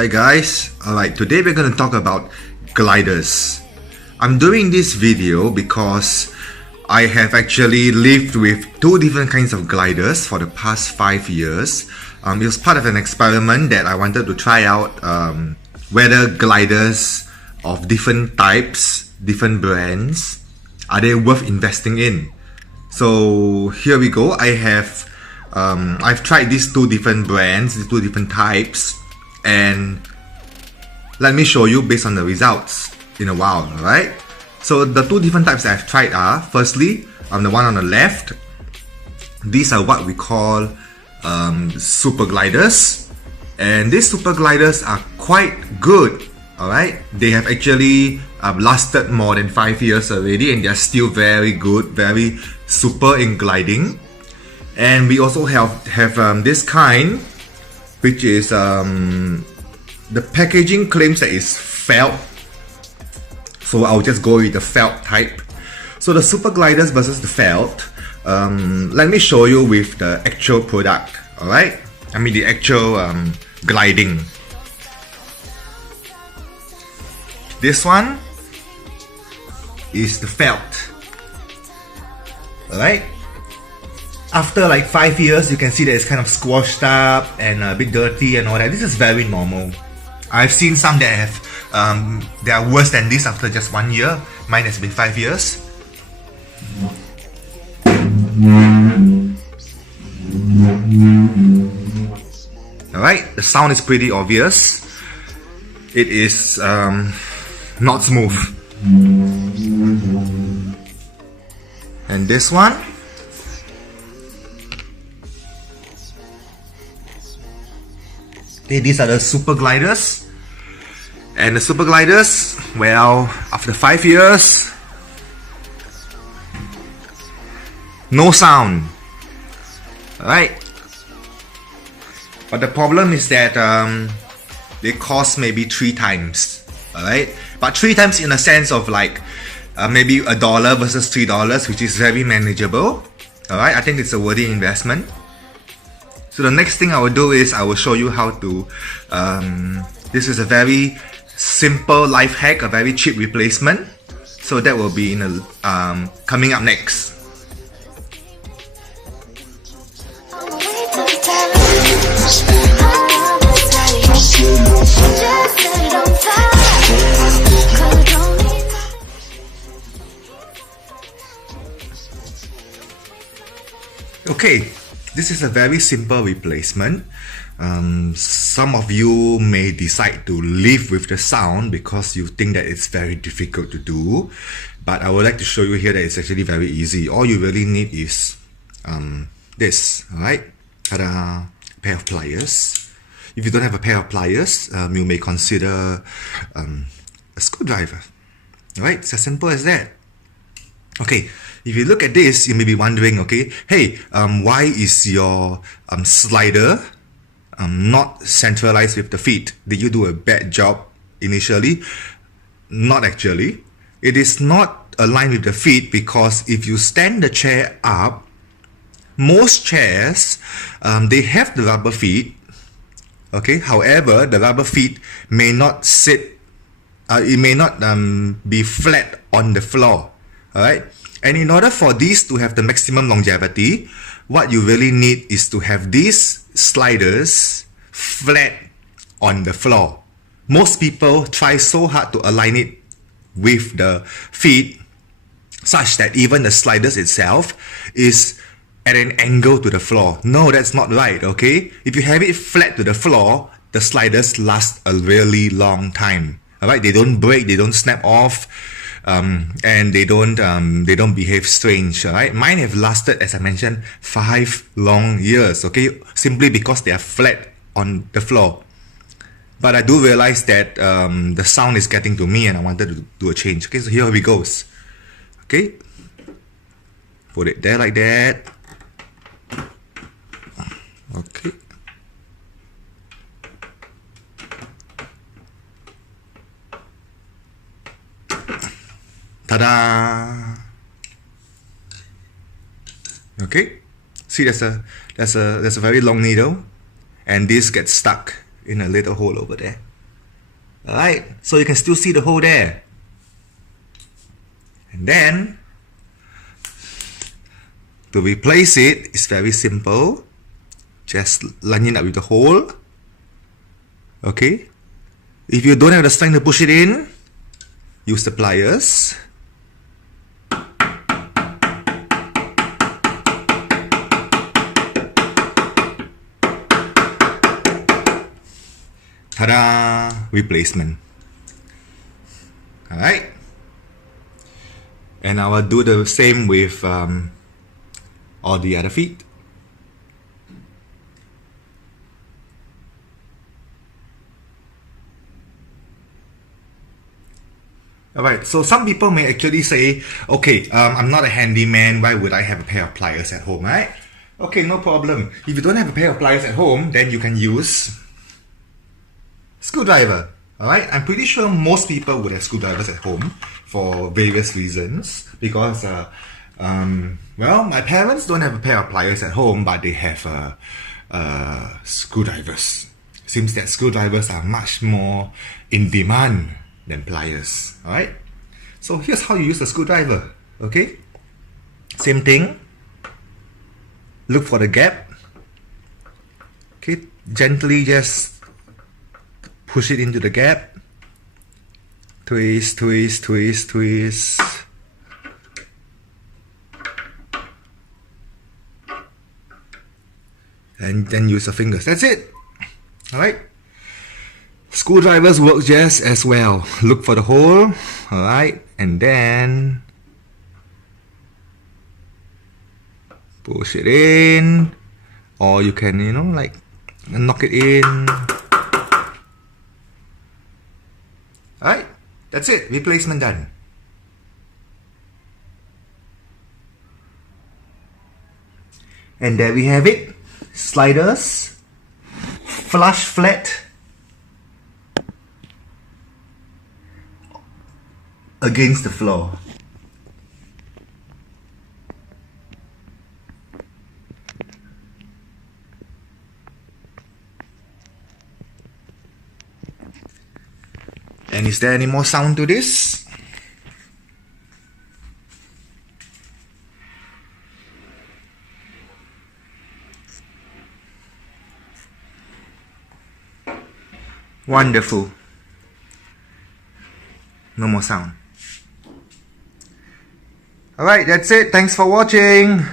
Hi guys, alright, today we're going to talk about gliders. I'm doing this video because I have actually lived with two different kinds of gliders for the past 5 years. It was part of an experiment that I wanted to try out whether gliders of different types, different brands, are they worth investing in? So here we go. I've tried these two different brands, these two different types, and let me show you based on the results in a while, alright? So the two different types that I've tried are, firstly, the one on the left, these are what we call super gliders, and these super gliders are quite good, alright? They have actually lasted more than 5 years already, and they're still very good, very super in gliding. And we also have this kind, which is the packaging claims that it's felt, so I'll just go with the felt type. So the super gliders versus the felt, let me show you with the actual product, alright? I mean the actual gliding. This one is the felt, alright? After like 5 years, you can see that it's kind of squashed up and a bit dirty and all that. This is very normal. I've seen some that have they are worse than this after just 1 year. Mine has been 5 years. Alright, the sound is pretty obvious. It is not smooth. And this one, okay, these are the super gliders. And the super gliders, well, after 5 years, no sound. Alright. But the problem is that they cost maybe 3 times. Alright. But 3 times in a sense of like maybe $1 versus $3, which is very manageable. Alright, I think it's a worthy investment. So the next thing I will do is I will show you how to, this is a very simple life hack, a very cheap replacement. So that will be in a, coming up next. Okay, this is a very simple replacement. Some of you may decide to live with the sound because you think that it's very difficult to do, but I would like to show you here that it's actually very easy. All you really need is this, alright? Ta-da! Pair of pliers. If you don't have a pair of pliers, you may consider a screwdriver. Alright, it's as simple as that. Okay, if you look at this, you may be wondering, okay, hey, why is your slider not centralized with the feet? Did you do a bad job initially? Not actually. It is not aligned with the feet because if you stand the chair up, most chairs, they have the rubber feet. Okay, however, the rubber feet may not sit, it may not be flat on the floor. Alright, and in order for these to have the maximum longevity, what you really need is to have these sliders flat on the floor. Most people try so hard to align it with the feet such that even the sliders itself is at an angle to the floor. No, that's not right, okay? If you have it flat to the floor, the sliders last a really long time. Alright, they don't break, they don't snap off. And they don't behave strange, right? Mine have lasted, as I mentioned, 5 long years, okay? Simply because they are flat on the floor. But I do realize that the sound is getting to me and I wanted to do a change. Okay, so here we goes. Okay, put it there like that. Okay. Ta-da! Okay, see there's a very long needle, and this gets stuck in a little hole over there. Alright, so you can still see the hole there. And then, to replace it, it's very simple. Just line it up with the hole. Okay. If you don't have the strength to push it in, use the pliers. Ta-da! Replacement. Alright. And I will do the same with all the other feet. Alright, so some people may actually say, okay, I'm not a handyman, why would I have a pair of pliers at home, right? Okay, no problem. If you don't have a pair of pliers at home, then you can use screwdriver. Alright, I'm pretty sure most people would have screwdrivers at home for various reasons, because well, my parents don't have a pair of pliers at home, but they have screwdrivers. Seems that screwdrivers are much more in demand than pliers. Alright, so here's how you use the screwdriver. Okay, same thing. Look for the gap. Okay, gently just push it into the gap. Twist, twist, twist, twist. And then use your fingers. That's it. Alright. Screwdrivers work just as well. Look for the hole. Alright. And then push it in. Or you can, you know, like knock it in. Alright. That's it. Replacement done. And there we have it. Sliders, flush flat against the floor. And is there any more sound to this? Wonderful. No more sound. Alright, that's it. Thanks for watching.